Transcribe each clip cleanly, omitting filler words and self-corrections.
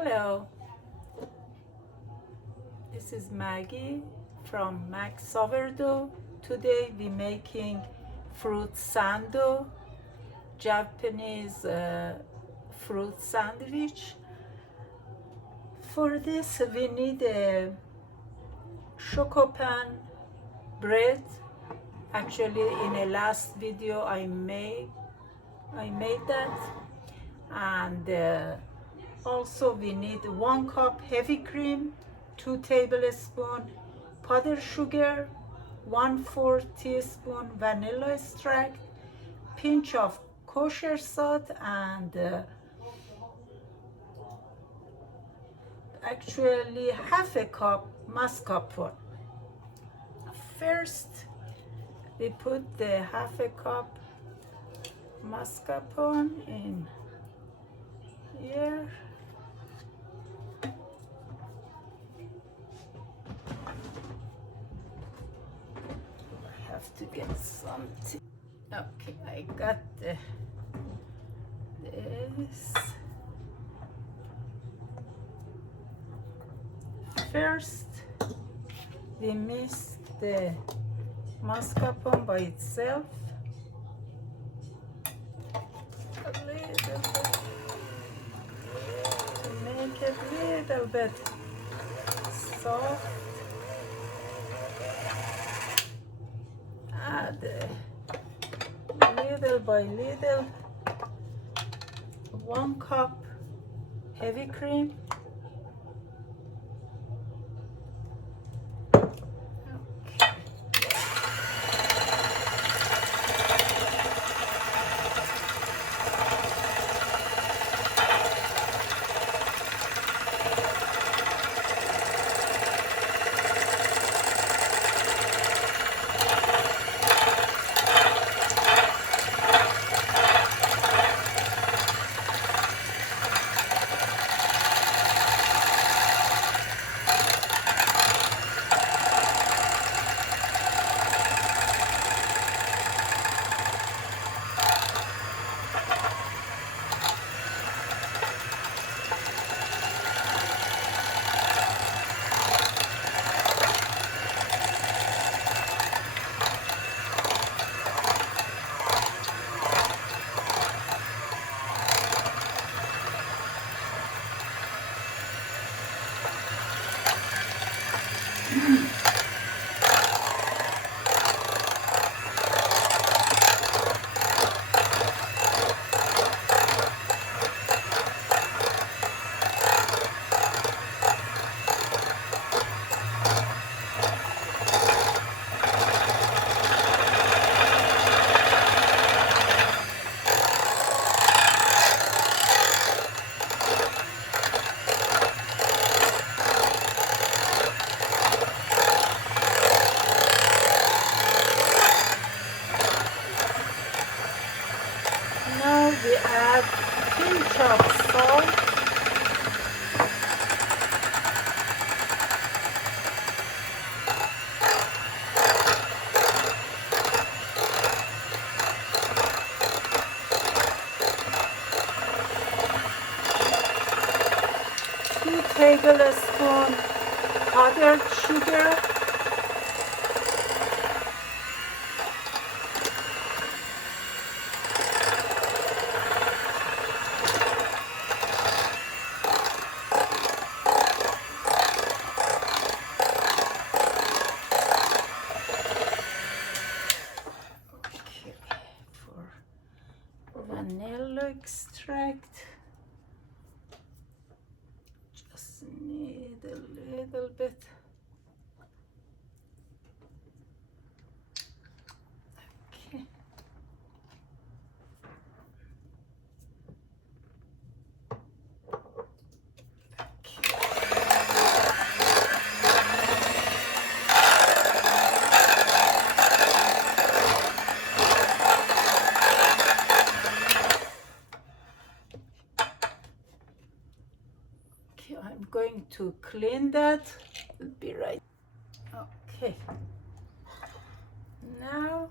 Hello, this is Maggie from Mac Sourdough. Today we're making fruit sando, Japanese fruit sandwich. For this we need a chocopan bread. Actually, in a last video I made that, and also we need 1 cup heavy cream, 2 tablespoons powdered sugar, 1/4 teaspoon vanilla extract, pinch of kosher salt, and actually half a cup mascarpone. First, we put the half a cup mascarpone in here. I have to get something. Okay, I got this. First, we mix the mascarpone by itself a little bit to make it a little bit soft. Add little by little 1 cup heavy cream. Now we add pinch of salt, two tablespoons powdered sugar, for vanilla extract. Just need a little bit. Okay. I'm going to clean that. I'll be right. Okay. Now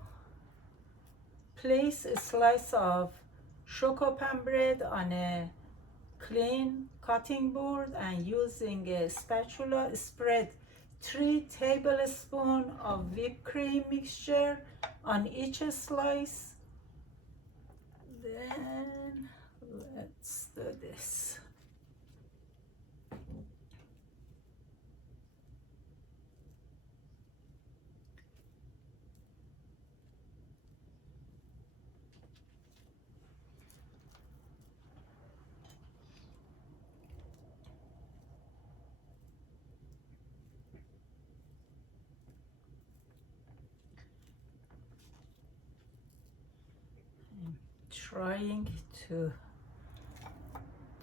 place a slice of chocopan bread on a clean cutting board and using a spatula, spread 3 tablespoons of whipped cream mixture on each slice. Then let's do this. Trying to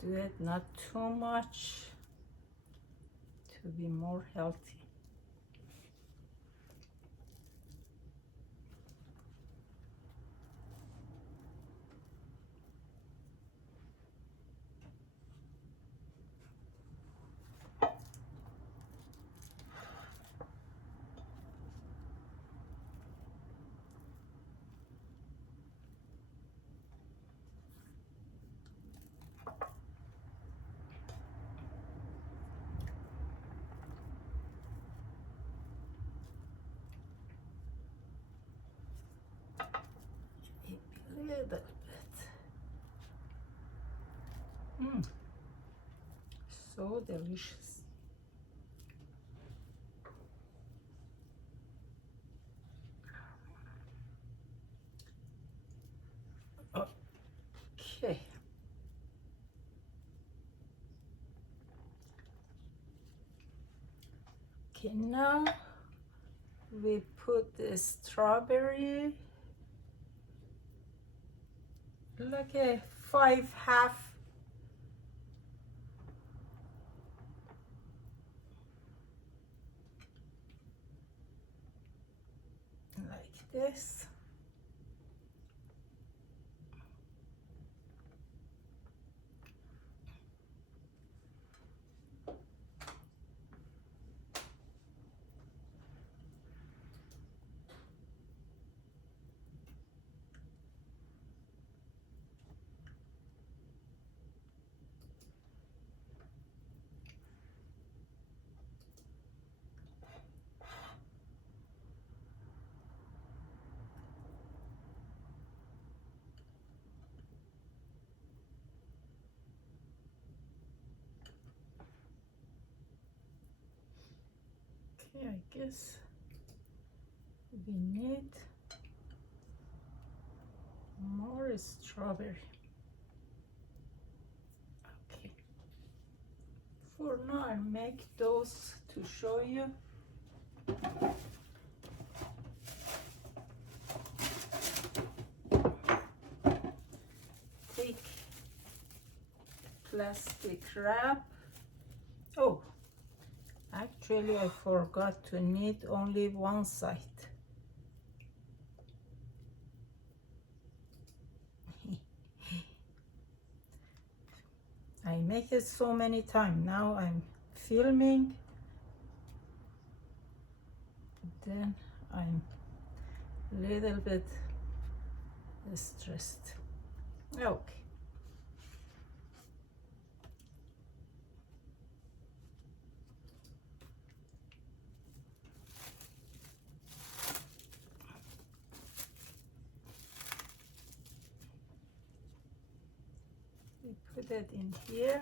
do it not too much to be more healthy. A little bit. So delicious. Okay. Okay, now we put the strawberry, like a 5 half. Like this. Okay, I guess we need more strawberry. Okay. For now, I make those to show you. Take plastic wrap. Oh, actually I forgot to knead only one side. I make it so many times. Now I'm filming. Then I'm a little bit stressed. Okay. We put it in here.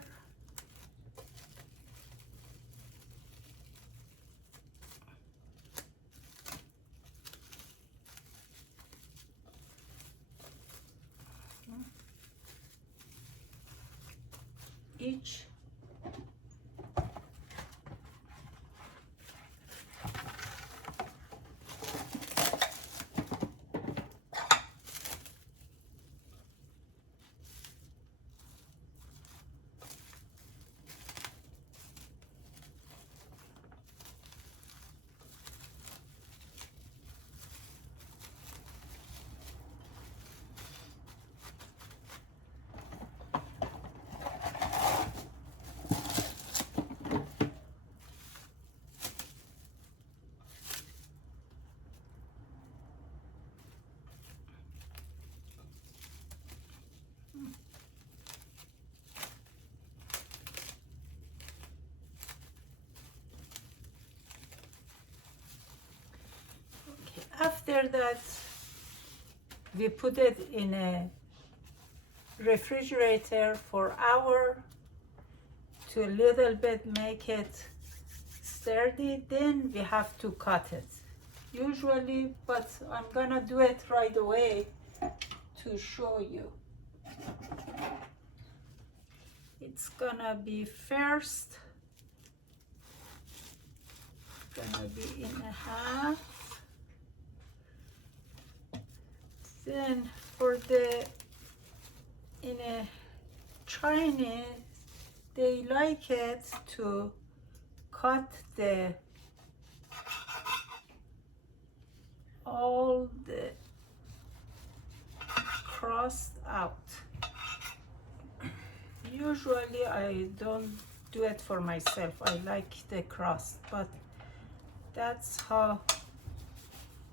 Each After that, we put it in a refrigerator for hour to a little bit make it sturdy. Then we have to cut it. Usually, but I'm gonna do it right away to show you. It's gonna be first, gonna be in a half. Then for the, in a Chinese, they like it to cut the all the crust out. Usually I don't do it for myself. I like the crust, but that's how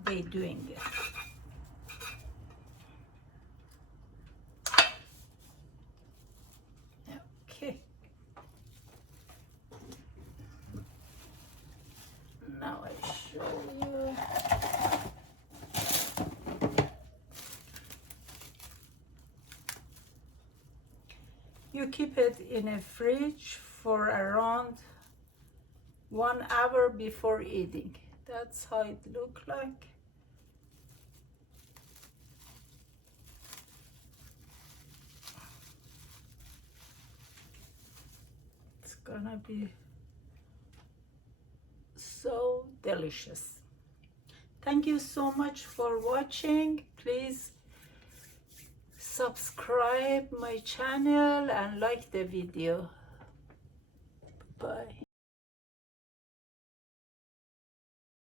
they doing it. Okay. Now I show you. You keep it in a fridge for around 1 hour before eating. That's how it look like. It's gonna be so delicious. Thank you so much for watching. Please subscribe my channel and like the video. Bye.